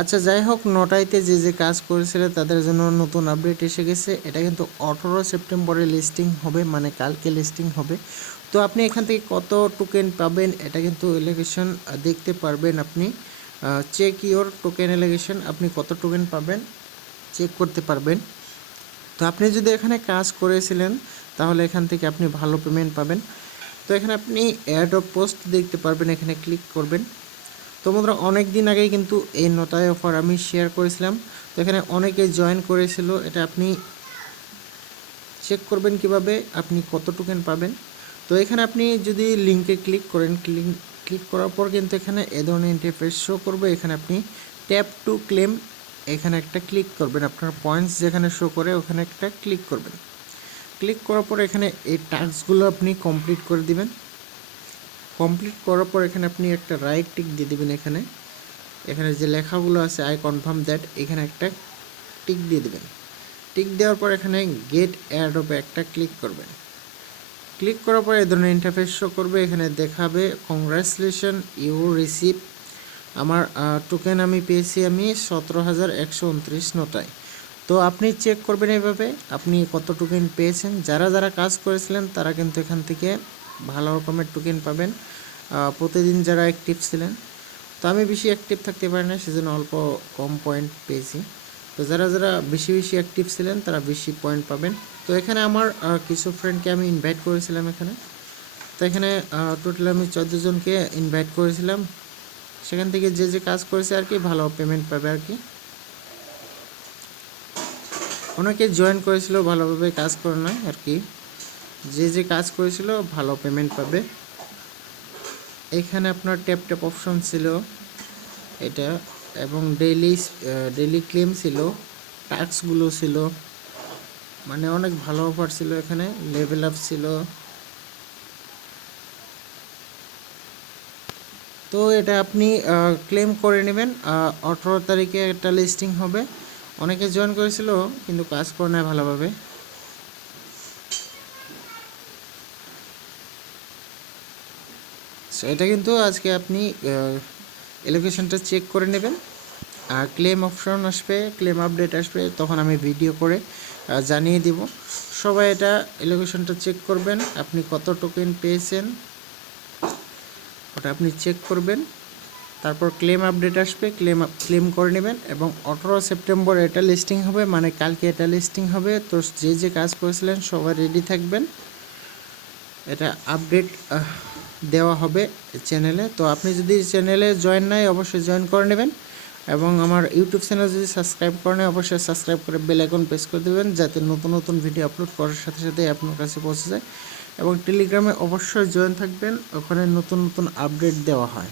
আচ্ছা, যাই হোক, নোটাইতে যে যে কাজ করেছিল তাদের জন্য নতুন আপডেট এসে গেছে। এটা কিন্তু 18 সেপ্টেম্বরে লিস্টিং হবে, মানে কালকে লিস্টিং হবে। তো আপনি এখান থেকে কত টোকেন পাবেন এটা কিন্তু এলিগেশন দেখতে পারবেন আপনি। চেক ইওর টোকেন এলিগেশন, আপনি কত টোকেন পাবেন চেক করতে পারবেন। তো আপনি যদি এখানে কাজ করেছিলেন তাহলে এখান থেকে আপনি ভালো পেমেন্ট পাবেন। তো এখানে আপনি অ্যাড অফ পোস্ট দেখতে পারবেন, এখানে ক্লিক করবেন। তো বন্ধুরা, অনেক দিন আগেই কিন্তু এই নোটাই অফার আমি শেয়ার করেছিলাম। তো এখানে অনেকে জয়েন করেছিল, এটা আপনি চেক করবেন কিভাবে আপনি কত টোকেন পাবেন। তো এখানে আপনি যদি লিঙ্কে ক্লিক করেন, ক্লিক করার পর কিন্তু এখানে এ ধরনের ইন্টারফেস শো করবে। এখানে আপনি ট্যাপ টু ক্লেম এখানে একটা ক্লিক করবেন, আপনার পয়েন্টস যেখানে শো করে ওখানে একটা ক্লিক করবেন। ক্লিক করার পর এখানে এই টাস্কগুলো আপনি কমপ্লিট করে দিবেন। কমপ্লিট করার পর এখানে আপনি একটা রাইট টিক দিয়ে দেবেন। এখানে যে লেখাগুলো আছে আই কনফার্ম দ্যাট, এখানে একটা টিক দিয়ে দেবেন। টিক দেওয়ার পর এখানে গেট এয়ারড্রপে একটা ক্লিক করবেন। ক্লিক করার পর এই ধরনের ইন্টারফেস শো করবে, এখানে দেখাবে কংগ্রাচুলেশন ইউ রিসিভ। আমার টোকেন আমি পেয়েছি 17,129 নোটায়। তো আপনি চেক করবেন এইভাবে আপনি কত টোকেন পেয়েছেন। যারা যারা কাজ করেছিলেন তারা কিন্তু এখান থেকে ভালো রকমের টোকেন পাবেন, প্রতিদিন যারা অ্যাক্টিভ ছিলেন। তো আমি বেশি অ্যাক্টিভ থাকতে পারি না, সেজন্য অল্প কম পয়েন্ট পেয়েছি। তো যারা যারা বেশি বেশি অ্যাক্টিভ ছিলেন তারা বেশি পয়েন্ট পাবেন। তো এখানে আমার কিছু ফ্রেন্ডকে আমি ইনভাইট করেছিলাম এখানে। তো এখানে টোটাল আমি 14 জনকে ইনভাইট করেছিলাম। সেখান থেকে যে যে কাজ করেছে আর কি ভালো পেমেন্ট পাবে আর কি। অনেকে জয়েন করেছিল, ভালোভাবে কাজ করে না আর কি। যে যে কাজ করেছিল ভালো পেমেন্ট পাবে। এখানে আপনার ট্যাপ ট্যাপ অপশন ছিল এটা, এবং ডেইলি ক্লেম ছিল, টাস্কগুলো ছিল, মানে অনেক ভালো অফার ছিল। এখানে লেভেল আপ ছিল। তো এটা আপনি ক্লেম করে নেবেন। 18 তারিখে একটা লিস্টিং হবে। অনেকে জয়েন করেছিল কিন্তু কাজ করে না ভালোভাবে। সো এটা কিন্তু আজকে আপনি এলোকেশনটা চেক করে নেবেন। আর ক্লেম অপশন আসবে, ক্লেম আপডেট আসবে, তখন আমি ভিডিও করে জানিয়ে দিব। সবাই এটা এলোকেশনটা চেক করবেন, আপনি কত টোকেন পেয়েছেন ওটা আপনি চেক করবেন। তারপর ক্লেম আপডেট আসবে, ক্লেম করে নেবেন। এবং 18 সেপ্টেম্বর এটা লিস্টিং হবে, মানে কালকে এটা লিস্টিং হবে। তো যে যে কাজ করেছিলেন সবাই রেডি থাকবেন, এটা আপডেট দেওয়া হবে চ্যানেলে। তো আপনি যদি চ্যানেলে জয়েন নাই অবশ্যই জয়েন করে নেবেন, এবং আমার ইউটিউব চ্যানেল যদি সাবস্ক্রাইব করেন অবশ্যই সাবস্ক্রাইব করে বেল আইকন প্রেস করে দেবেন, যাতে নতুন নতুন ভিডিও আপলোড করার সাথে সাথে আপনার কাছে পৌঁছে যায়। এবং টেলিগ্রামে অবশ্যই জয়েন থাকবেন, ওখানে নতুন নতুন আপডেট দেওয়া হয়।